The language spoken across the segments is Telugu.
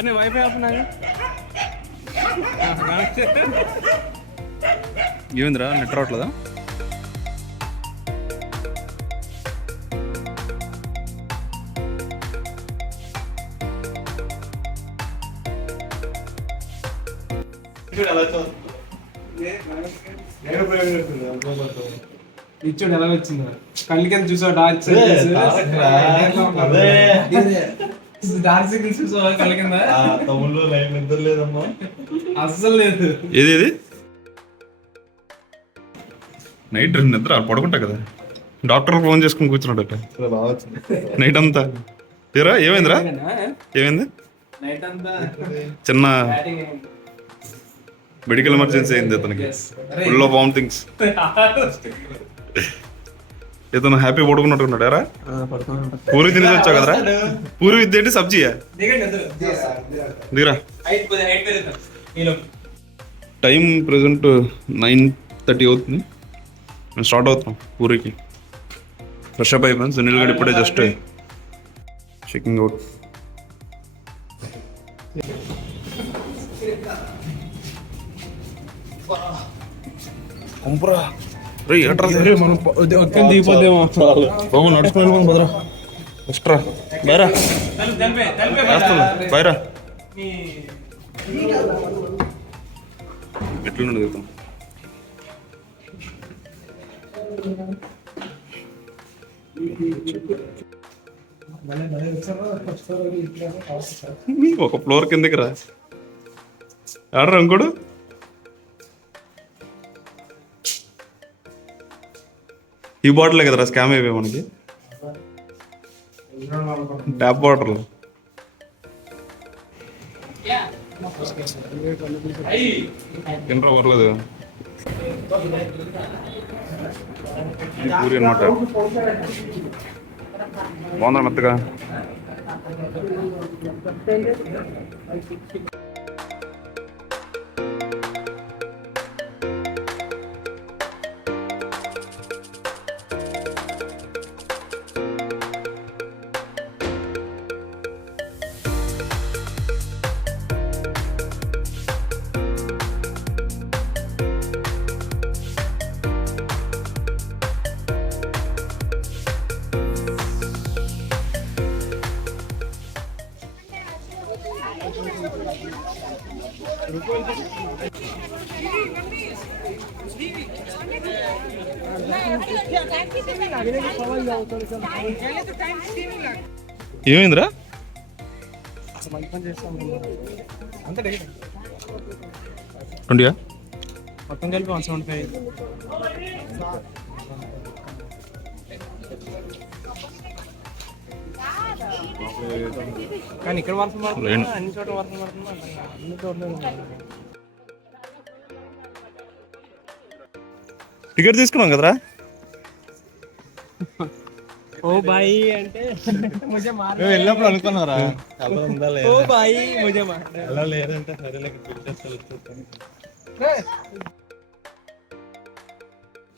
అనే వైఫై ఆపున్నాగా ఏమైందిరా నెట్ రావట్లేదా? ఇచ్చాడు ఎలా వచ్చింది కళ్ళ కింద చూసావు డార్క్ సిగ్నల్ చూసావా కళ్ళ కింద తమ్ముళ్ళు లైన్ నిద్ర లేదమ్మా అస్సలు లేదు. ఏది నైట్ నిద్ర పడుకుంటా కదా, డాక్టర్ ఫోన్ చేసుకుని కూర్చున్నాడట నైట్ అంతా. తీరా ఏమైందిరా? ఏమైంది? నైట్ అంతా చిన్న మెడికల్ ఎమర్జెన్సీ అయింది అతనికి, ఫుల్ ఆఫ్ వామిటింగ్స్. ఇతను హ్యాపీ పడుకున్నట్టున్నాడు. ఎరా పూరి తినేసి వచ్చావు కదరా? పూరి విత్ ఏంటి సబ్జీయా? దిగరా. టైం ప్రెసెంట్ 9:30 అవుతుంది. మేము స్టార్ట్ అవుతున్నాం పూరికి. ఫ్రెష్ అప్ అయిపోయింది. సునీల్ గడ్ ఇప్పుడే జస్ట్ చెకింగ్ అవుట్. కొంపరా మనం దిగిపోద్దేమో బాబు నడుచుకుని వెళ్ళిపోను బదరా. ఎక్స్ట్రా బైరా బైరా ఎట్లా నుండి దిగుతాం. ఒక ఫ్లోర్ కిందకి రా. ఆడరా ఇంకోడు. ఈ బాటిలే కదరా స్కామ్ అయిపోయి మనకి. ట్యాప్ వాటర్ తినరా పర్లేదు. పూరి అనమాట బాగుందా మెత్తగా. ఏమైందిరా? ట్వంటీయా మొత్తం కలిపి 175. కానీ ఇక్కడ వర్షం పడుతుంది, అన్ని చోట్ల వర్షం పడుతుంది, అన్ని చోట్ల. టికెట్ తీసుకున్నాం కదరా. ఓ బాయ్ అంటే వెళ్ళినప్పుడు అనుకున్నారా ఓ బాయ్ ముజే ఎలా లేదంటే సరే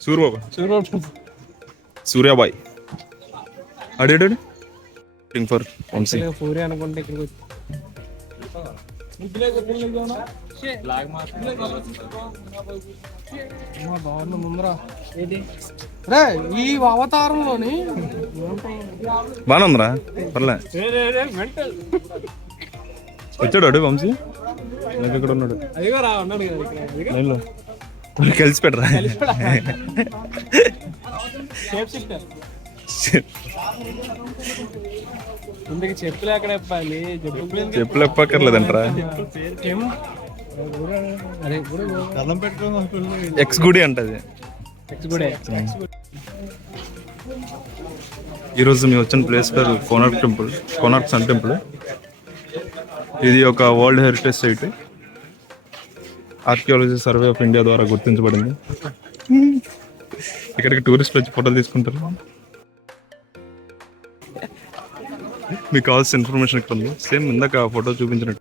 సూర్యబాబు సూర్యాబాయ్ అడిగాడు ఫర్ పూరి అనుకుంటే ఇక్కడికి బాగుంది ముందరా. ఈ అవతారంలోని బాగా ఉందిరా. పర్లే వచ్చాడు అడు వంశీ ఇక్కడ ఉన్నాడు. అదిగో రా ఉన్నాడు కదా కలిసి పెట్టరా. ఇందుకు చెప్పులు ఎక్కడ ఇప్పాలి? చెప్పులు ఎప్పక్కర్లేదంటరా. కళ్ళం పెట్టుకోవాలి. ఎక్స్ గుడి అంటది. ఈరోజు మేము వచ్చిన ప్లేస్ పేరు Konark temple, Konark sun temple. ఇది ఒక world heritage site, archaeology survey of India ద్వారా గుర్తించబడింది. ఇక్కడికి టూరిస్టులు వచ్చి ఫోటోలు తీసుకుంటారు. మీకు కావాల్సిన ఇన్ఫర్మేషన్ ఇక్కడ ఉంది, సేమ్ ఇందాక ఫోటో చూపించినట్టు.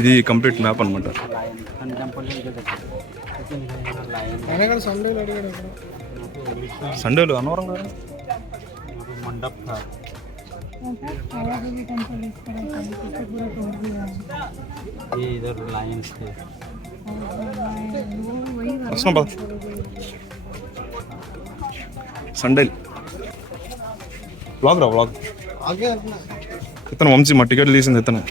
ఇది కంప్లీట్ మ్యాప్ అనమాట. సండేలు అనవరం కదా సండే బ్లాగ్ రా బ్లాగ్. ఇతను వంశీ మా టికెట్లు తీసింది ఇతను.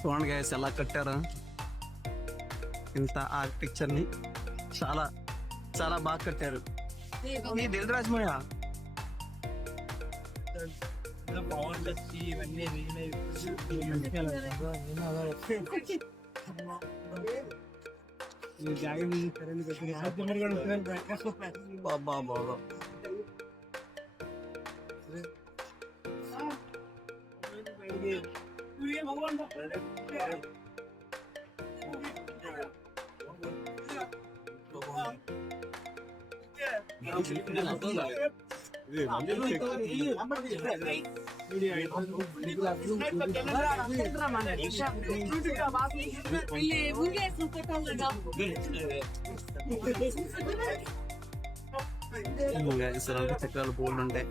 చూడండి గైస్ ఎలా కట్టారా ఇంత ఆర్కిటెక్చర్ని, చాలా చాలా బాగా కట్టారు. ఈ దిల్రాజ్మయ్య బాబా బాబా చక్రాలు బోర్డు ఉంటాయి.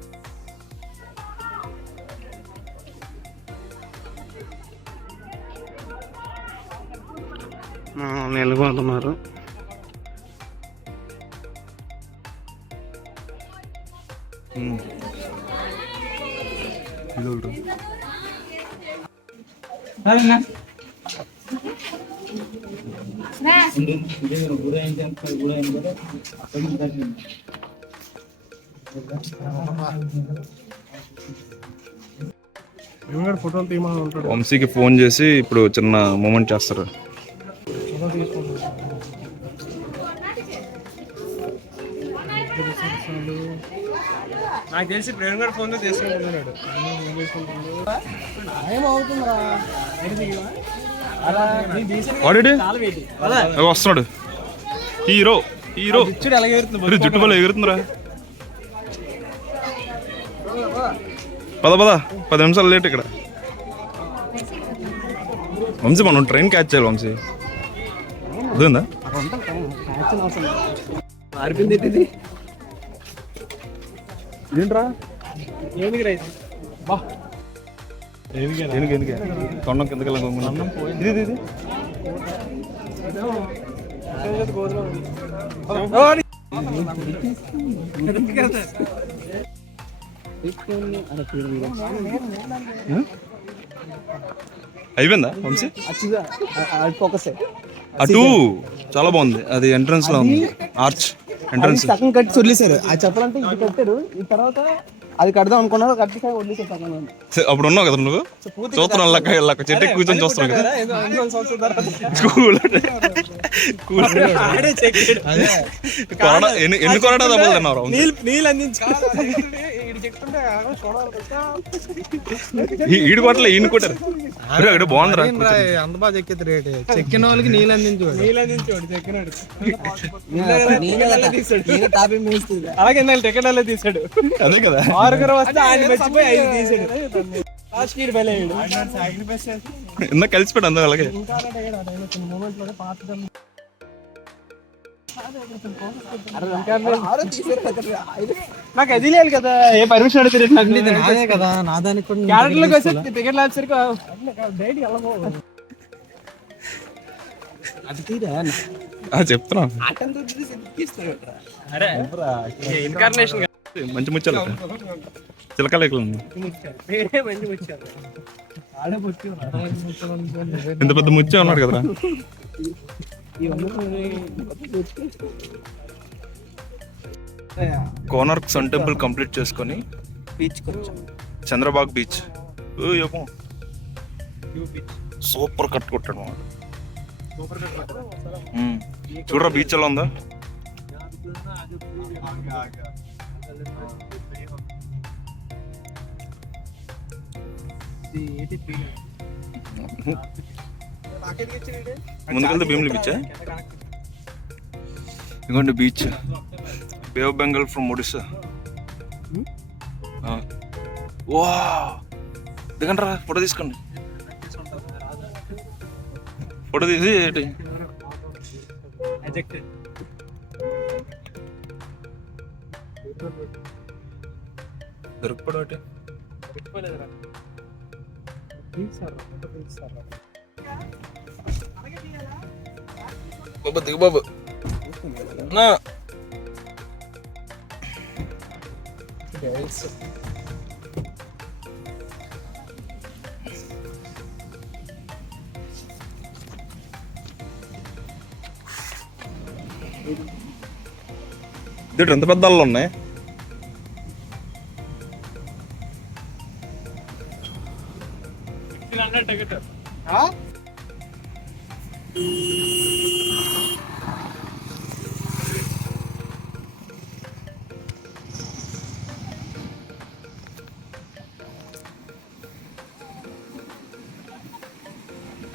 నిలబడుతున్నారు. ఫోటోలు తీయమని ఉంటాడు. వంశీకి ఫోన్ చేసి ఇప్పుడు చిన్న మూమెంట్ చేస్తారు. నాకు తెలిసి ప్రేమ్ గారు ఫోన్ తో తీసుకుంటున్నాడు. వస్తున్నాడు హీరో. హీరో జుట్టు వల్ల ఎగురుతుందిరా. పద 10 నిమిషాలు లేట్ ఇక్కడ. వంశీ మనం ట్రైన్ క్యాచ్ చేయాలి వంశీ. అదేందా ఏంట్రా ఎందుకు తొండం కిందకి ఇది అయిపోయిందా వంశీ? అటు చాలా బాగుంది. అది ఎంట్రన్స్ లో ఉంది, ఆర్చ్ ఎంట్రన్స్ సగం కట్టి వదిలేశారు. అది చెప్పాలంటే ఇది కట్టారు, ఈ తర్వాత అది కడదాం అనుకున్నారు, కట్టి వదిలేసారు సగం. అప్పుడు ఉన్నావు కదా నువ్వు, చూస్తున్నావు చెట్టు కూర్చొని చూస్తున్నావు కదా. ఎన్ని కొరడా దెబ్బలు తిన్నావు? నీళ్ళు అందించి చెప్తుంటే చూడాలి ఈడు పట్ల ఈయన కొట్టారు అక్కడ బాగుందిరా అంత బాగా చెక్కేది రేట్ చెక్కిన వాళ్ళకి నీళ్ళు అందించేవాడు చెక్కినాడు అలాగే టికెట్ అలా తీసాడు అదే కదా 6 వస్తే ఆయన మర్చిపోయి 5 తీసాడు ఇందా కలిసిపోయాడు అందరూ అలాగే నాకు అది లేదు కదా ఏ పర్మిషన్ అడిగితే నాదే కదా నా దానికి కూడా క్యారెక్టర్లోకి వస్తే టికెట్ లాసరికి అది తీరా చెప్తున్నా అరే ఇన్కార్నేషన్ మంచి ముచ్చాలి చిలకలు ఎక్కడ మంచి ముచ్చారు ఇంత పెద్ద ముచ్చే ఉన్నాడు కదరా కోనార్క్ సన్ టెంపుల్ కంప్లీట్ చేసుకొని బీచ్ కొంచెం చంద్రబాగ్ బీచ్ సూపర్ కట్ కొట్టాడు చూడరా బీచ్ ఎలా ఉందా ముందుకెళ్తే భీమిలి బీచ్ ఇంకోండి beach bay of Bengal from Odisha వా దిగండి రా ఫోటో తీసుకోండి ఫోటో తీసి ఏంటి దొరికిపోవడం ఏంటి బాబా దిగు బాబు నా ఇదేంటి ఎంత పెద్ద అల్లు ఉన్నాయి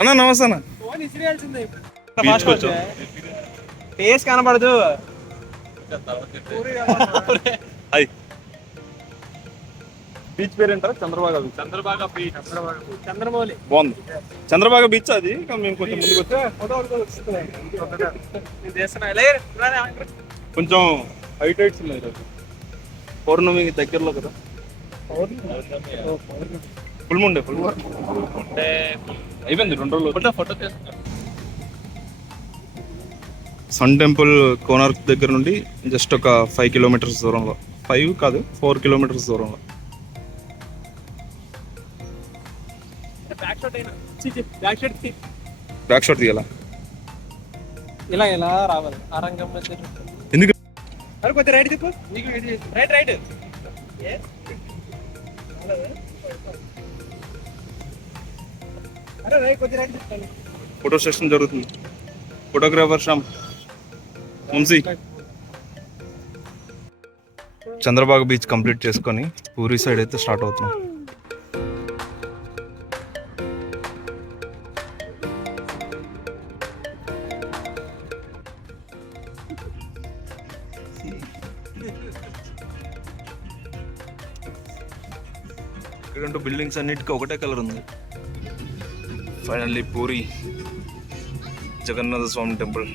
అన్నా నమస్తే అన్న ఫేస్ కనబడదు బీచ్ పేరు ఏంటారా చంద్రబాగా బీచ్ చంద్రమౌళి బాగుంది చంద్రబాగా బీచ్ అది కానీ మేము కొంచెం ముందుకు కొంచెం హైటైట్స్ ఉన్నాయి పౌర్ణమి దగ్గరలో కదా ఫుల్ అయిపోయింది 2 రోజులు ఫోటో సన్ టెంపుల్ కోనార్క్ దగ్గర నుండి జస్ట్ ఒక 5 కిలోమీటర్స్ దూరంలో 5 కాదు 4 కిలోమీటర్స్ దూరంలో బ్యాక్ షాట్ తీయాలా ఇలా రావాలి ఆ రంగంలో ఎందుకు అరే కొద్ది రైట్ తిప్పు రైట్ అరే రైట్ కొద్ది రైట్ తిప్పాలి ఫోటో సెషన్ జరుగుతుంది photographer Shyam Vamsi Chandrabhaga beach complete చేసుకొని పూరి సైడ్ అయితే స్టార్ట్ అవుతున్నాం ఇక్కడ బిల్డింగ్స్ అన్నిటికీ ఒకటే కలర్ ఉంది finally Puri Jagannatha Swami temple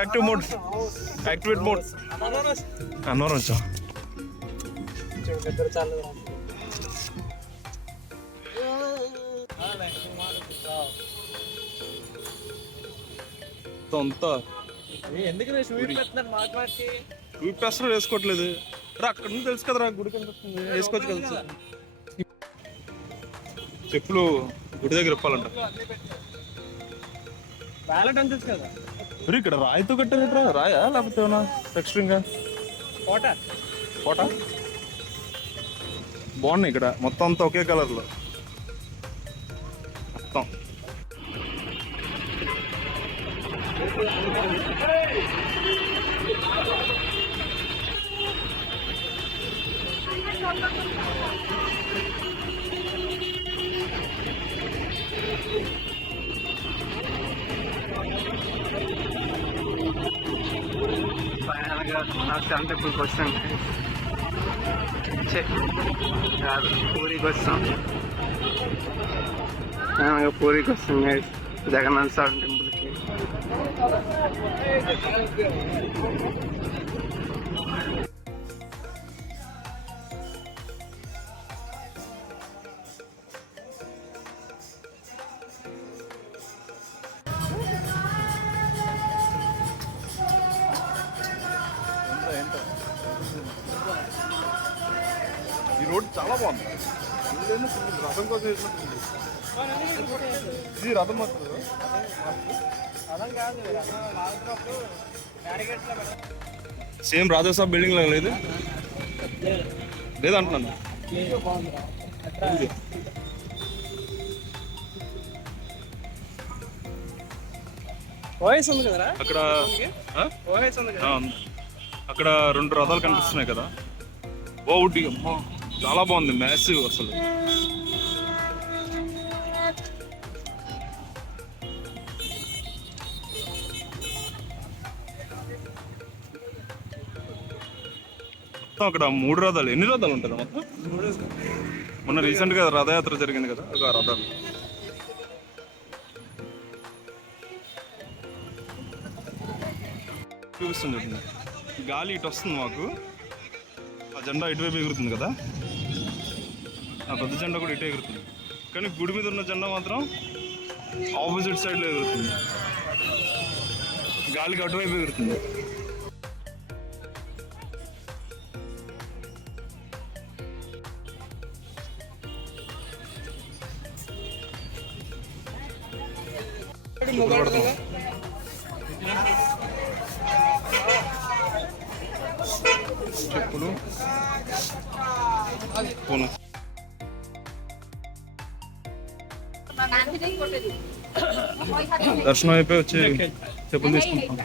active mode activate mode Annavaram వచ్చా అంతా ఎందుకు స్వీట్ పేస్టర్ వేసుకోవట్లేదు రా అక్కడ నుంచి తెలుసు కదరా గుడి కనిపిస్తుంది వేసుకోవచ్చు కదా చెప్పులు గుడి దగ్గర ఇప్పాలంట కదా ఇక్కడ రాయితో కట్టారు రాయా లేకపోతే ఏమన్నా టెక్స్టరింగ్ కోట బాగున్నాయి ఇక్కడ మొత్తం అంతా ఒకే కలర్లో మొత్తం నాగశాల టెంపుల్కి వస్తాం. కాదు, పూరికి వస్తాం. పూరికి వస్తాం గైస్, జగన్నాథ స్వామి టెంపుల్కి. ఈ రోడ్ చాలా బాగుంది. రథం కోసం ఇది రథం మాత్రం సేమ్ రాజాసాబ్ బిల్డింగ్ లాగా లేదు లేదంటున్నాను. ఓఎస్ ఉంది కదరా అక్కడ ఓఎస్ ఉంది కదా. అక్కడ 2 రథాలు కనిపిస్తున్నాయి కదా. ఓడి అమ్మా చాలా బాగుంది, మ్యాసివ్ అసలు. మొత్తం అక్కడ 3 రథాలు. ఎన్ని రథాలు ఉంటాయి మొత్తం? మొన్న రీసెంట్ గా రథయాత్ర జరిగింది కదా, ఒక రథాలు. చూపిస్తుంది చూడండి, గాలి ఇటు వస్తుంది మాకు. ఆ జెండా ఇటువైపు ఎగురుతుంది కదా, ఆ పెద్ద జెండా కూడా ఇటే ఎగురుతుంది. కానీ గుడి మీద ఉన్న జెండా మాత్రం ఆపోజిట్ సైడ్లో ఎగురుతుంది, గాలికి అటువైపు ఎగురుతుంది. చెప్పులు పోను. దర్శనం అయిపోయి వచ్చి చెప్పులు తీసుకుంటాం.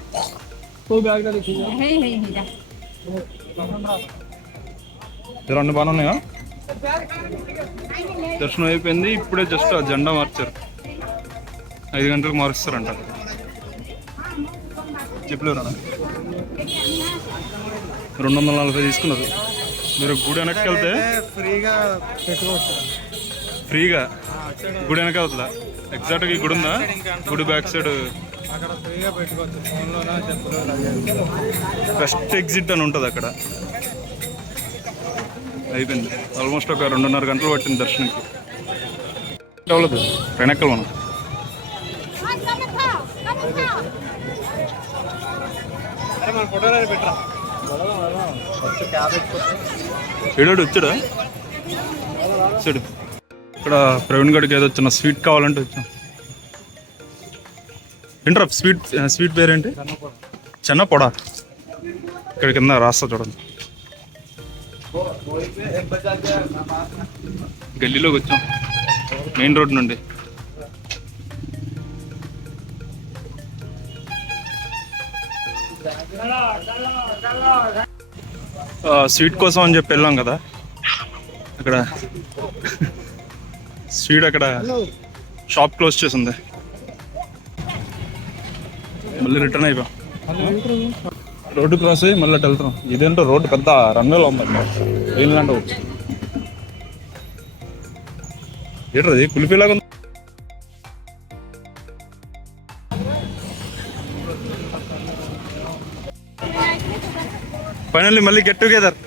అన్ని బాగానే ఉన్నాయా? దర్శనం అయిపోయింది. ఇప్పుడే జస్ట్ ఆ జెండా మార్చారు, 5 గంటలకు మారుస్తారంట. చెప్పులు 240 తీసుకున్నారు. మీరు గుడి వెనక్కి వెళ్తే ఫ్రీగా పెట్టుకోవచ్చు. ఫ్రీగా గుడి వెనక అవుతుందా? ఎగ్జాక్ట్గా ఈ గుడి ఉందా? గుడి బ్యాక్ సైడ్ అక్కడ ఫ్రీగా పెట్టుకోవచ్చు. ఫోన్లోనా చెప్పులు ఫస్ట్ ఎగ్జిట్ అని ఉంటుంది అక్కడ. అయిపోయింది ఆల్మోస్ట్ ఒక 2.5 గంటలు పట్టింది దర్శనంకి. అవ్వలేదు వెనక్కలు మనం. ఫోటోలో పెట్టరా ఏడాడు వచ్చాడా? వచ్చాడు. ఇక్కడ ప్రవీణ్ గడికి ఏదో చిన్న స్వీట్ కావాలంటే వచ్చాం. ఏంట్రా స్వీట్ పేరేంటి? చెన్నపొడ. ఇక్కడ కింద రాస్తా చూడండి. గల్లీలోకి వచ్చాం మెయిన్ రోడ్ నుండి. స్వీట్ కోసం అని చెప్పి వెళ్ళాం కదా, అక్కడ స్వీట్ అక్కడ షాప్ క్లోజ్ చేసింది. మళ్ళీ రిటర్న్ అయిపోయాం. రోడ్డు క్రాస్ అయ్యి మళ్ళీ వెళ్తున్నాం. ఇదేంటో రోడ్డు పెద్ద రన్వేలో ఉందండి, ఏంటంటే ఏంటది కులిపిలాగా ఉంది. ఫైనల్లీ మళ్ళీ గెట్ టుగెదర్.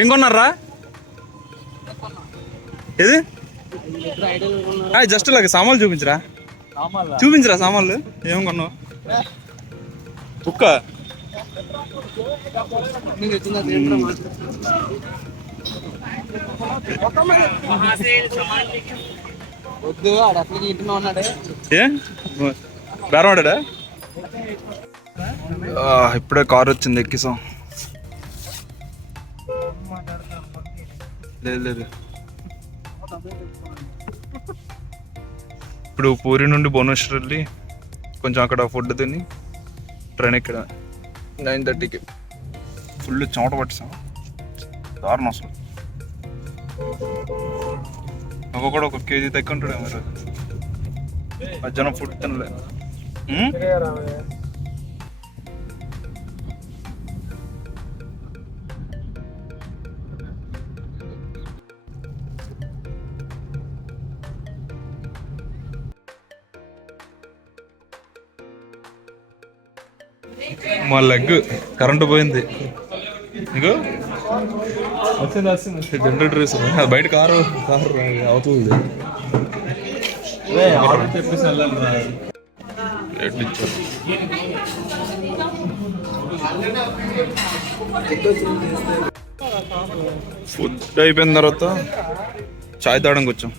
ఏం కొన్నారా? ఏది జస్ట్ ఇలాగ సామాన్లు చూపించరా, సామాన్లు ఏం కొన్నావు? కుక్క వద్దు, ఆడ అట్లా ఇంట్లో ఉన్నాడే. ఏ బేరవాడా? ఇప్పుడే కార్ వచ్చింది, ఎక్కిసాం. లేదు ఇప్పుడు పూరి నుండి భువనేశ్వర్ వెళ్ళి కొంచెం అక్కడ ఫుడ్ తిని ట్రైన్ ఎక్కడ 9:30కి ఫుల్ చెమట పట్టిసాం. దారుణం అసలు. ఒక్కొక్కడు ఒక కేజీ తక్కువ ఉంటాడు మరి. మధ్యాహ్నం ఫుడ్ తినలే. మా లెగ్ కరెంటు పోయింది. ఇగో వచ్చింది జనరేటర్ వేసారు. అది బయట కారు అవుతుంది. ఫుడ్ అయిపోయిన తర్వాత చాయ్ తాగడానికి వచ్చాం.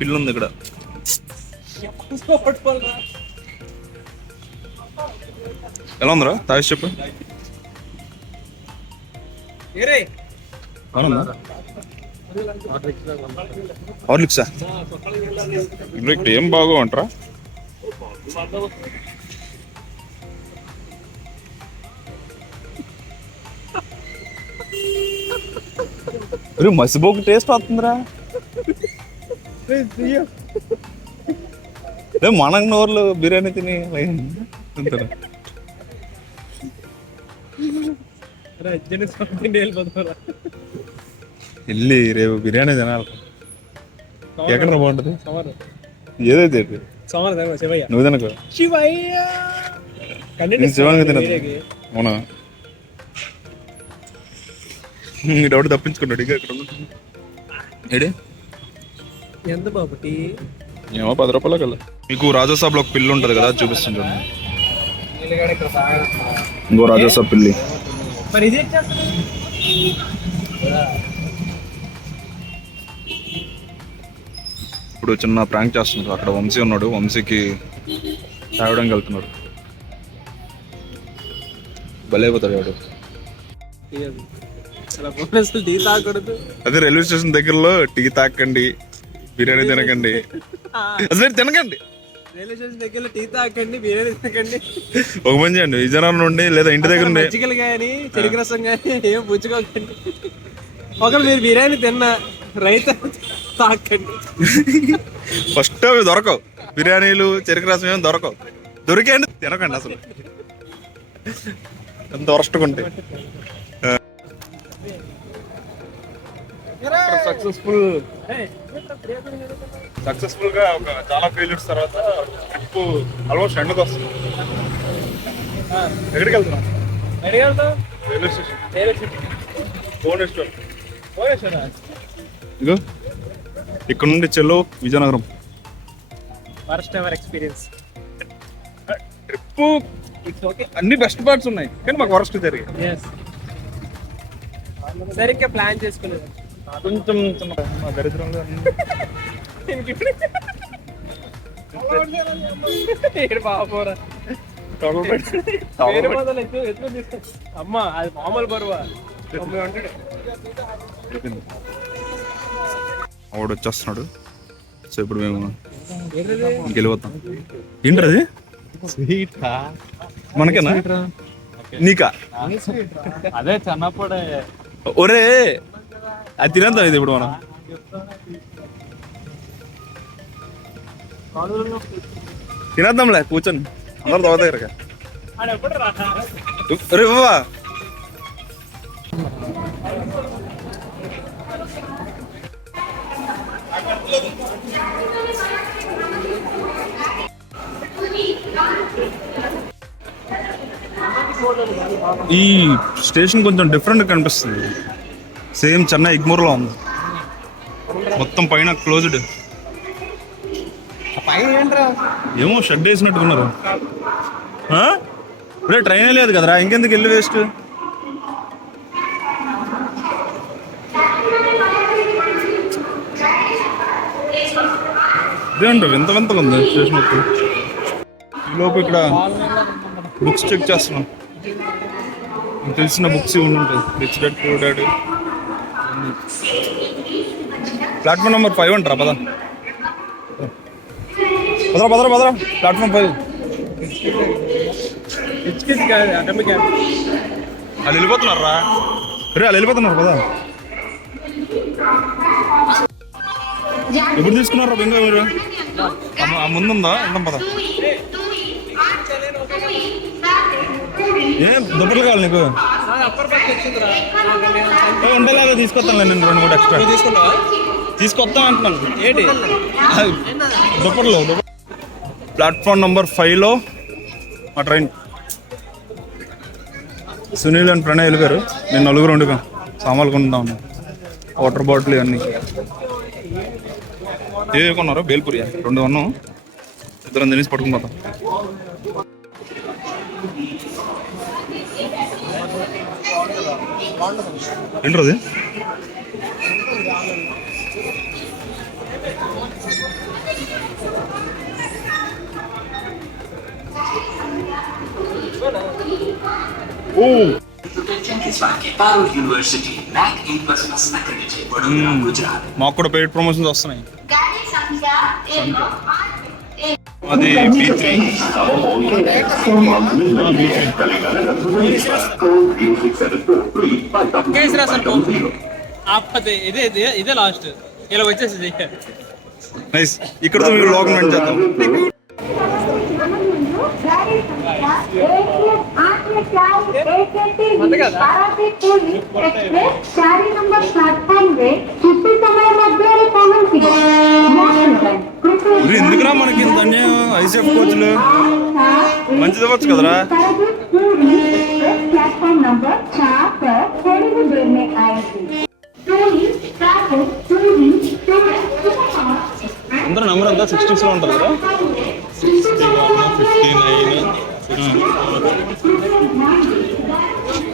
పిల్లు ఉంది ఇక్కడ. ఎలా ఉందిరా తాగేసి చెప్పు. హార్లిక్సా? ఏం బాగోంటారా? మసిబోకు టేస్ట్ వస్తుందిరా. మన నోర్లు బిర్యానీ తిని అంతేనా? వెళ్ళి రేపు బిర్యానీ తినాలి. ఎక్కడ బాగుంటది? ఏదైతే నువ్వు తినకు. శివానికి తినదు. అవునా? డౌట్ తప్పించుకున్నాడు. ఇక ఇక్కడ ఏడే ఎంత బాబుటి? ఏమో 10 రూపాయల కల్లా. మీకు రాజాసాబ్లో ఒక పిల్లి ఉంటుంది కదా, చూపిస్తుంటాను. ఇంకో రాజాసాబ్ పిల్లి. ఇప్పుడు చిన్న ప్రాంక్ చేస్తున్నారు. అక్కడ వంశీ ఉన్నాడు. వంశీకి తాగడానికి వెళ్తున్నాడు. భలేపోతాడు వాడు. అదే రైల్వే స్టేషన్ దగ్గరలో టీ తాకండి, బిర్యానీ తినకండి, అసలు తినకండి. రైల్వే స్టేషన్ దగ్గర టీ తాకండి, బిర్యానీ తినకండి. ఒక పని చేయండి, విజయనగరం నుండి లేదా ఇంటి దగ్గర మజ్జిగలు కానీ చెరుకు రసం కానీ ఏం పుచ్చుకోకండి. ఒకరు మీరు బిర్యానీ తిన్నా రైతు తాకండి. ఫస్ట్ అవి దొరకవు. బిర్యానీలు చెరుకు రసం ఏమి దొరకవు. దొరికండి తినకండి. అసలు ఎంత వరస్ట్గా సక్సెస్ఫుల్ గా ఒక చాలా ఫెయిల్యూర్స్ తర్వాత ట్రిప్ ఆల్మోస్ట్ ఎండ్కి వస్తుంది. ఎక్కడికి వెళ్తున్నాం? Railway station. ఇగో ఇక్కడ నుండి చెల్లో Vizianagaram. First ever experience. Trip అన్ని బెస్ట్ పార్ట్స్ ఉన్నాయి, కానీ మాకు వరస్ట్ జరిగింది. సరిగ్గా ప్లాన్ చేసుకోలేదు. కొంచెం దరిద్రంగా అమ్మా అది మామూలు బరువా? ఆవిడ వచ్చేస్తున్నాడు. సో ఇప్పుడు మేము గెలిపోతాం. ఏంటది? మనకేనా? నీకా? అదే చిన్నప్పుడే. ఒరే అది తినేద్దాం. ఇది ఇప్పుడు మనం తినేద్దాంలే కూర్చొని అందరు దోవ దగ్గర. రే బాబా, ఈ స్టేషన్ కొంచెం డిఫరెంట్ కనిపిస్తుంది. సేమ్ చెన్నై ఎగ్మూర్లో ఉంది. మొత్తం పైన క్లోజ్డ్. ఏమో షెడ్ వేసినట్టుకున్నారు. రే ట్రైనే లేదు కదరా, ఇంకెందుకు వెళ్ళి వేస్ట్. ఇదేంటో వింత వింతగా ఉంది స్టేషన్ మొత్తం. ఈలోపు ఇక్కడ బుక్స్ చెక్ చేస్తున్నాం. తెలిసిన బుక్స్ ఇవి ఉంటాయి. Rich dad poor dad. Platform number 5 అంటారా? పదరా పదరా పదరా. ప్లాట్ఫామ్ 5. హెచ్కేసి కాదు అటెండ్ క్యాంప్. వాళ్ళు వెళ్ళిపోతున్నారా రే? వాళ్ళు వెళ్ళిపోతున్నారు కదా. ఎప్పుడు తీసుకున్నారా బెంగా మీరు? ముందుందా? వెళ్దాం పద. ఏం దుప్పట్లు కావాలి నీకు? ఉండేలాగా తీసుకొస్తాను నేను 2-3 ఎక్స్ట్రా. తీసుకుంటావా? తీసుకొస్తాను అంటున్నాను. ఏంటి దుప్పట్లు. ప్లాట్ఫామ్ నెంబర్ 5లో మా ట్రైన్. సునీల్ అండ్ ప్రణయ్ వెళ్ళిపోయారు. నేను 4 ఉండిపోయాం. సామాన్లు కొంటున్నాం, వాటర్ బాటిల్ ఇవన్నీ. ఏ కొన్నారు? బేల్పూరి 2 కొన్నాం. 2 తినేసి పట్టుకుని పోతాం. ఏంట్రది? మాకు కూడా పెయిడ్ ప్రమోషన్స్ వస్తున్నాయి. అది B3. ఇదే లాస్ట్ ఇలా వచ్చేసి నైస్. ఇక్కడ మీరు లాగ్ మెయింట్ చేద్దాం. ఎందుకురా మనకి ఇంత ఐసీఎఫ్ కోచ్లు మంచిది అవ్వచ్చు కదరా. అందరూ నెంబర్ అంతా 60s లో ఉంటుంది కదా.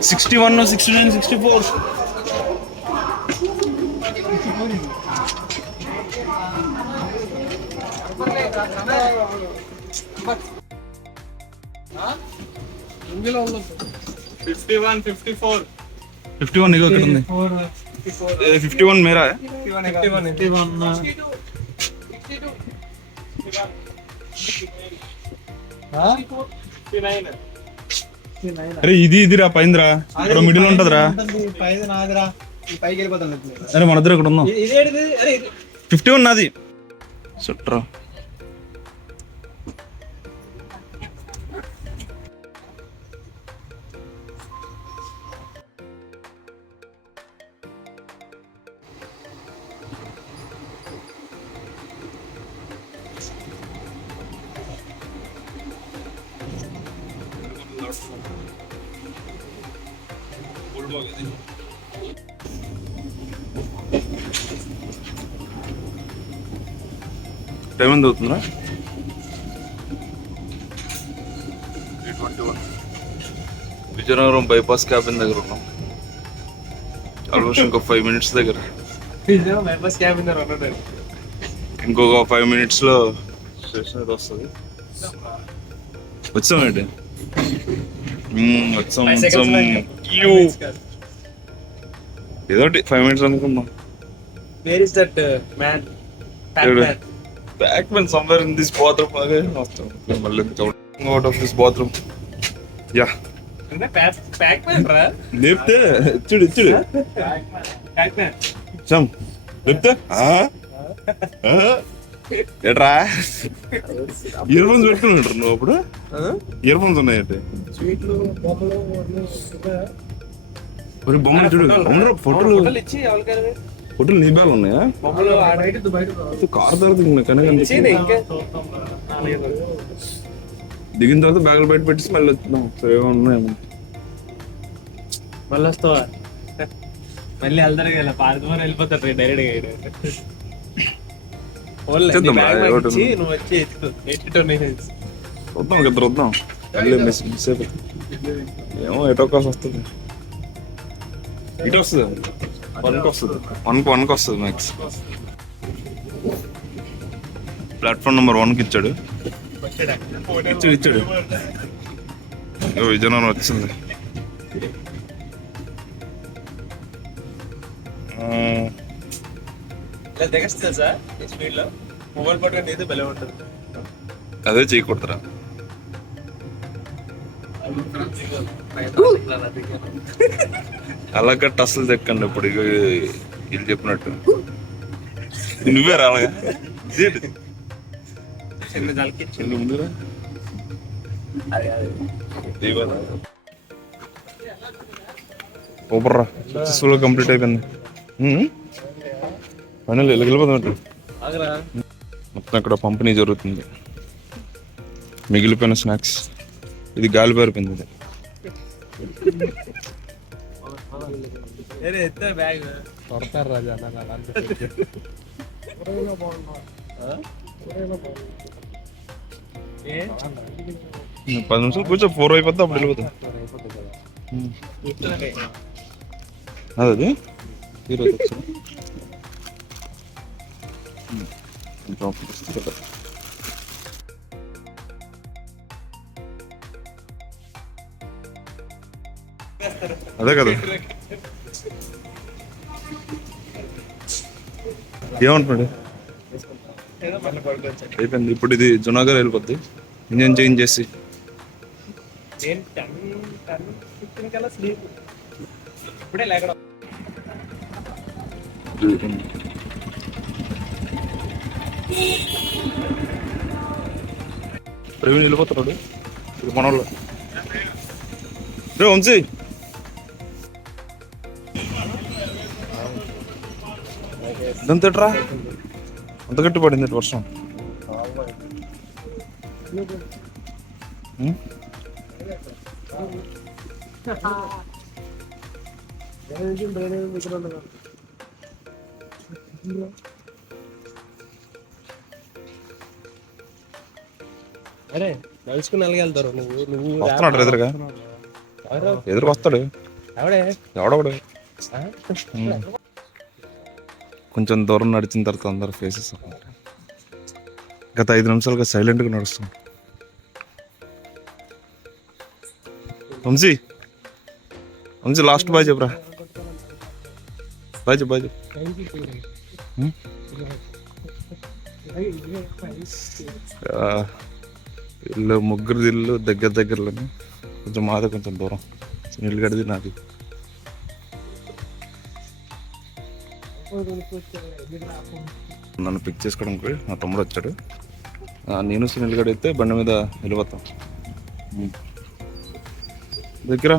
61, 69, 64. ఇందులో 51, 54. 51 ఇగో ఇక్కడ ఉంది. 51 మేరా? 51. అరే ఇదిరా పైందిరా, ఇక్కడ మిడిల్ ఉంటదిరా. అరే మన దగ్గర ఇక్కడ ఉన్నాం. 51 నాది. సుట్రా టైం ఎంత అవుతుందా? 3:21. విజయనగరం బైపాస్ క్యాబిన్ దగ్గర ఉన్నాం. ఆల్మోస్ట్ ఇంకో 5 minutes దగ్గర. ఇంకొక 5 minutes లో స్టేషన్ అయితే వస్తుంది. వచ్చామేంటి? వచ్చాం. ఏదో 5 minutes అనుకున్నాం. Where is that man? Pac-Man somewhere in this bathroom. Out of this bathroom. Yeah. Pac-Man ra? Lepte. Chudu. Pac-Man. Sam. Lepte. ఎట్రా ఇయర్ ఫోన్స్ పెట్టుకున్నాడు నువ్వు అప్పుడు? ఇయర్ ఫోన్స్ ఉన్నాయంటే బొమ్మలు చూడు. ఫోటోలు ఫోటోలు నీ బ్యాగ్ ఉన్నాయా? కార్ తర్వాత దిగిన తర్వాత బ్యాగులు బయట పెట్టేసి మళ్ళీ వచ్చినాం. ఉన్నాయేమో మళ్ళీ వస్తావా? మళ్ళీ వెళ్తారు కదా, పార్క్ మరి వెళ్ళిపోతారు డైరెక్ట్. చూద్దాం ఇద్దరు వద్దాం. మళ్ళీ మిస్ ఏమో ఎటో కాసి వస్తుంది. ఇటు వస్తుంది 1కి వస్తుంది. 1కి వస్తుంది మ్యాక్స్. ప్లాట్ఫామ్ నెంబర్ 1కి ఇచ్చాడు. విజయనగరం వచ్చింది. మొబైల్ పట్టుకొని బలే ఉంటుంది. అదే చేయకూడదురా. అలా కట్ట అసలు చెక్కండి ఇప్పుడు వీళ్ళు చెప్పినట్టు నువ్వే రాలగా చిన్న జలకి ముందురా సూపర్ రా సక్సెస్ఫుల్గా కంప్లీట్ అయిపోయింది. ఫైనల్ వెళ్ళిపోతాం. మొత్తం ఇక్కడ పంపిణీ జరుగుతుంది. మిగిలిపోయిన స్నాక్స్ ఇది గాలి పారిపోయింది. ఇది బ్యాగ్ కొడతారు రాజా నాకు అలా అనిపిస్తుంది. 10 నిమిషాలు కూర్చో 4 అయిపోద్ది అప్పుడు వెళ్ళిపోతాం. అదే ఈరోజు అదే కదా ఏమంటున్నాడు అయిపోయింది. ఇప్పుడు ఇది జునాగర్ వెళ్ళిపోద్ది ఇంజన్ చేంజ్ చేసి. నేను 10-15 కల్లా స్లీప్ ఇప్పుడే లేకడం. ప్రవీణ్ వెళ్ళిపోతున్నాడు ఇప్పుడు మనోళ్ళు. రే వంశీ ఇదంతట్రా అంత గట్టి పడింది వర్షం. అరే నడుచుకుని వెళ్ళగలుగుతారు. నువ్వు వస్తున్నాడు ఎదురుగా ఎదురుగా వస్తాడు ఎవడే ఎవడొకడు. కొంచెం దూరం నడిచిన తర్వాత అందరు ఫేసెస్ గత 5 నిమిషాలుగా సైలెంట్గా నడుస్తుంది. వంశీ వంశీ లాస్ట్ బాయ్ చెప్పరా. బాయ్ చెప్పు బాయ్ చెప్పు. ఇల్లు ముగ్గురు ఇల్లు దగ్గరలోనే కొంచెం మాదే కొంచెం దూరం. నీళ్ళు గడిది నాది. నన్ను పిక్ చేసుకోవడానికి నా తమ్ముడు వచ్చాడు. నేను సునీల్ గడి అయితే బండి మీద వెళ్ళిపోతాం. దగ్గర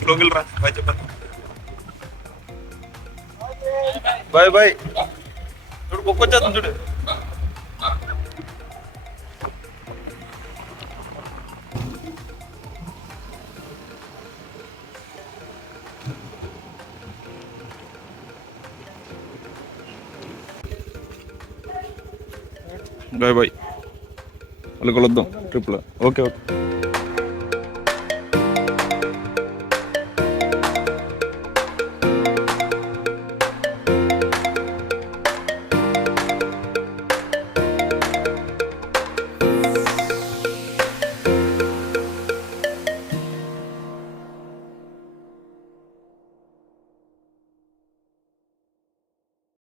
స్లోకి వెళ్ళరా. బాయ్ చెప్పాను. Bye bye. చూడు కుక్క వచ్చేస్తాను చూడు. Bye bye. మళ్ళీ కలుద్దాం ట్రిప్లో. Okay okay.